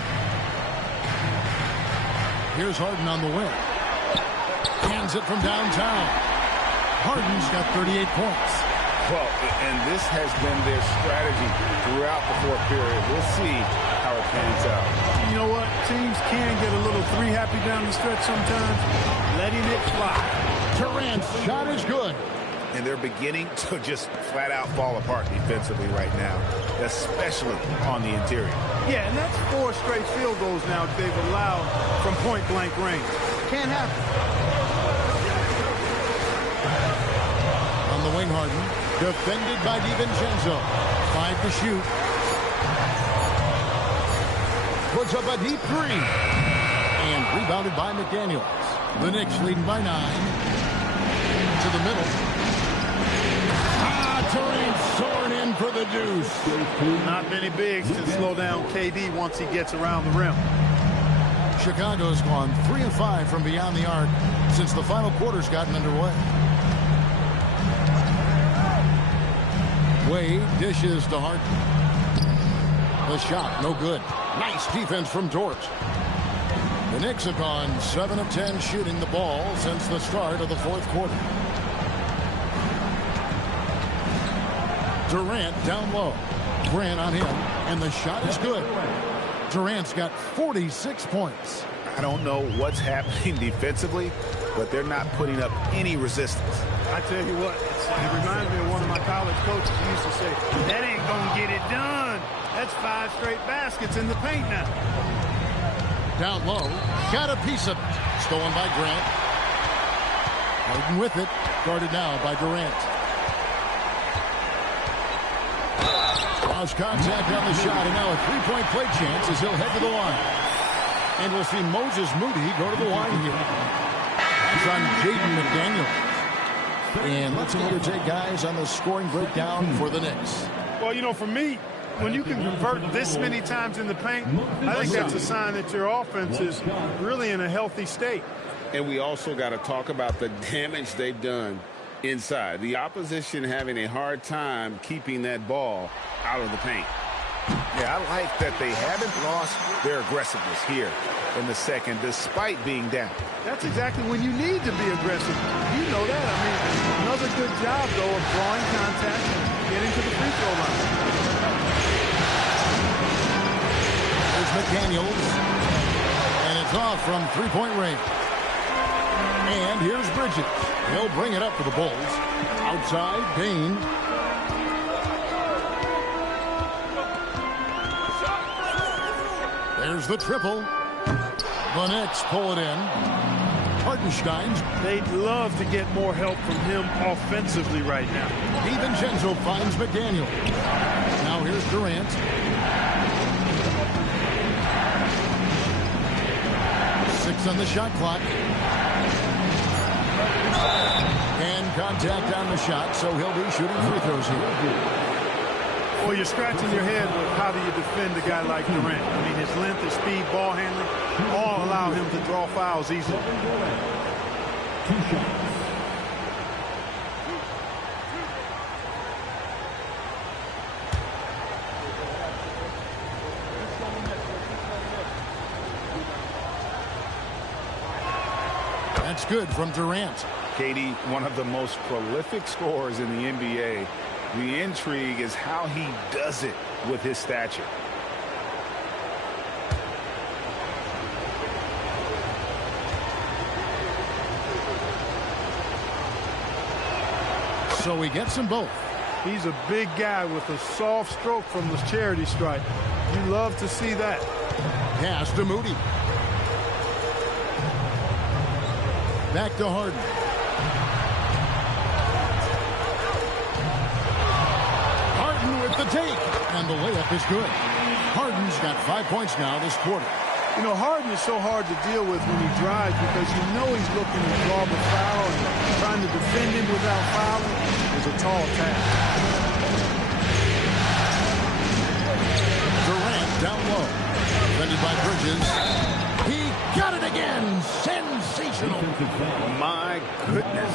Here's Harden on the wing. Hands it from downtown. Harden's got 38 points. Well, and this has been their strategy throughout the fourth period. We'll see how it pans out. You know what? Teams can get a little three happy down the stretch sometimes. Letting it fly. Durant's shot is good. And they're beginning to just flat out fall apart defensively right now, especially on the interior. Yeah, and that's 4 straight field goals now they've allowed from point-blank range. Can't happen. On the wing, Harden. Defended by DiVincenzo. 5 to shoot. Puts up a deep 3. And rebounded by McDaniels. The Knicks leading by 9. To the middle. Durant soaring in for the deuce. Not many bigs can slow down KD once he gets around the rim. Chicago's gone 3 of 5 from beyond the arc since the final quarter's gotten underway. Wade dishes to Harden. The shot, no good. Nice defense from Dort. The Knicks have gone 7 of 10 shooting the ball since the start of the fourth quarter. Durant down low. Grant on him, and the shot is good. Durant's got 46 points. I don't know what's happening defensively, but they're not putting up any resistance. I tell you what, it reminds me of one of my college coaches who used to say, that ain't going to get it done. That's 5 straight baskets in the paint now. Down low, got a piece of it. Stolen by Grant. Harden with it, guarded now by Durant. Lost contact on the shot, and now a 3-point play chance as he'll head to the line. And we'll see Moses Moody go to the line here. That's on Jaden McDaniels. And let's take guys on the scoring breakdown for the Knicks. Well, you know, for me, when you can convert this many times in the paint, I think that's a sign that your offense is really in a healthy state. And we also got to talk about the damage they've done inside. The opposition having a hard time keeping that ball out of the paint. Yeah, I like that they haven't lost their aggressiveness here in the second, despite being down. That's exactly when you need to be aggressive. You know that. I mean, another good job, though, of drawing contact and getting to the free throw line. There's McDaniels. And it's off from 3-point range. And here's Bridges. He'll bring it up for the Bulls. Outside, Bain. There's the triple. The Knicks pull it in. Hartenstein's. They'd love to get more help from him offensively right now. DiVincenzo finds McDaniel. Now here's Durant. Six on the shot clock. And contact on the shot, so he'll be shooting free throws here. Well, you're scratching your head with how do you defend defend a guy like Durant. I mean, his length, his speed, ball handling, all allow him to draw fouls easily. 2 shots. That's good from Durant. KD, one of the most prolific scorers in the NBA. The intrigue is how he does it with his stature. So he gets them both. He's a big guy with a soft stroke from the charity stripe. You love to see that. Pass to Moody. Back to Harden. Harden with the take. And the layup is good. Harden's got 5 points now this quarter. You know, Harden is so hard to deal with when he drives because you know he's looking to draw the foul, and trying to defend him without fouling is a tall task. Durant down low. Defended by Bridges. He got it again. Sensational. My goodness.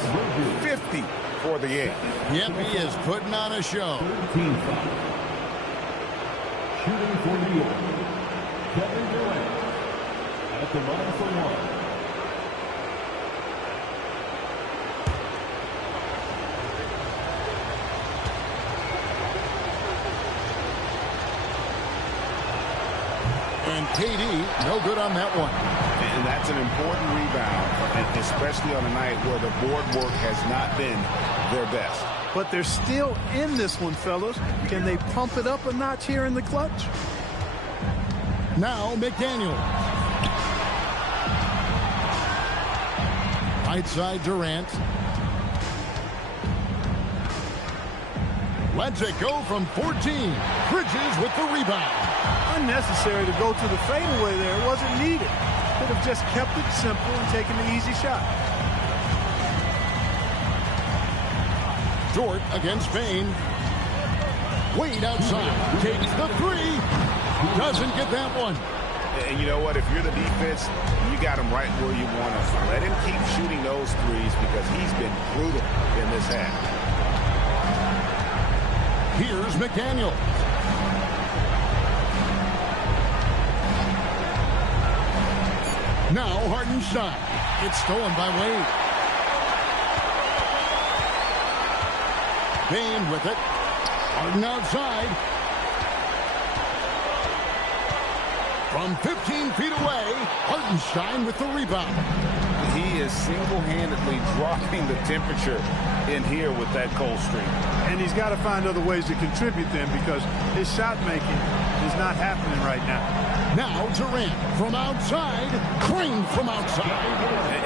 50 for the game. Yep, he is putting on a show. 13 foul. Shooting for New York, Kevin Durant at the line for 1. And KD, no good on that one. And that's an important rebound, especially on a night where the board work has not been their best. But they're still in this one, fellas. Can they pump it up a notch here in the clutch? Now McDaniel. Right side Durant. Lets it go from 14. Bridges with the rebound. Unnecessary to go to the fadeaway there. It wasn't needed. Could have just kept it simple and taken the easy shot. Dort against Payne. Wade outside. Takes the 3. Doesn't get that one. And you know what? If you're the defense, you got him right where you want him. Let him keep shooting those threes because he's been brutal in this half. Here's McDaniel. Now Hartenstein. It's stolen by Wade. Payne with it. Harden outside. From 15 feet away, Hartenstein with the rebound. He is single-handedly dropping the temperature in here with that cold streak. And he's got to find other ways to contribute then because his shot making is not happening right now. Now Durant from outside, Green from outside.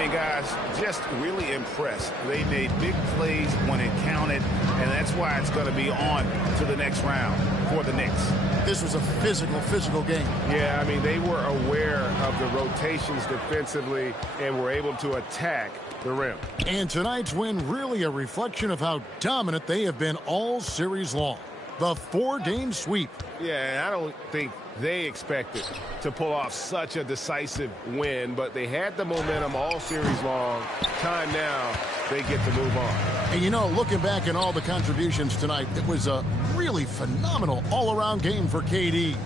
And guys, just really impressed. They made big plays when it counted, and that's why it's going to be on to the next round for the Knicks. This was a physical game. Yeah, I mean, they were aware of the rotations defensively and were able to attack the rim. And tonight's win really a reflection of how dominant they have been all series long. The 4-game sweep. Yeah, and I don't think they expected to pull off such a decisive win, but they had the momentum all series long. Time now, they get to move on. And you know, looking back at all the contributions tonight, it was a really phenomenal all-around game for KD.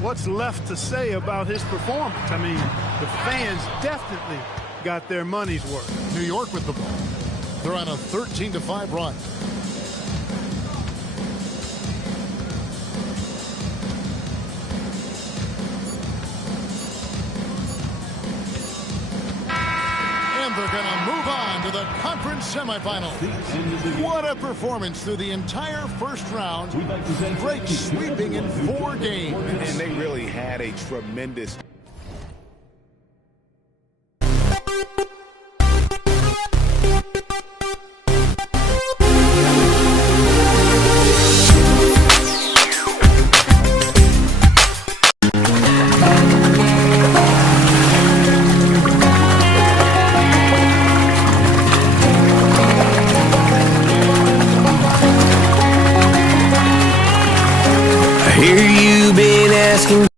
What's left to say about his performance? I mean, the fans definitely got their money's worth. New York with the ball. They're on a 13-5 run. They're going to move on to the conference semifinal. What a performance through the entire first round. Great sweeping in 4 games. And they really had a tremendous Hear you been asking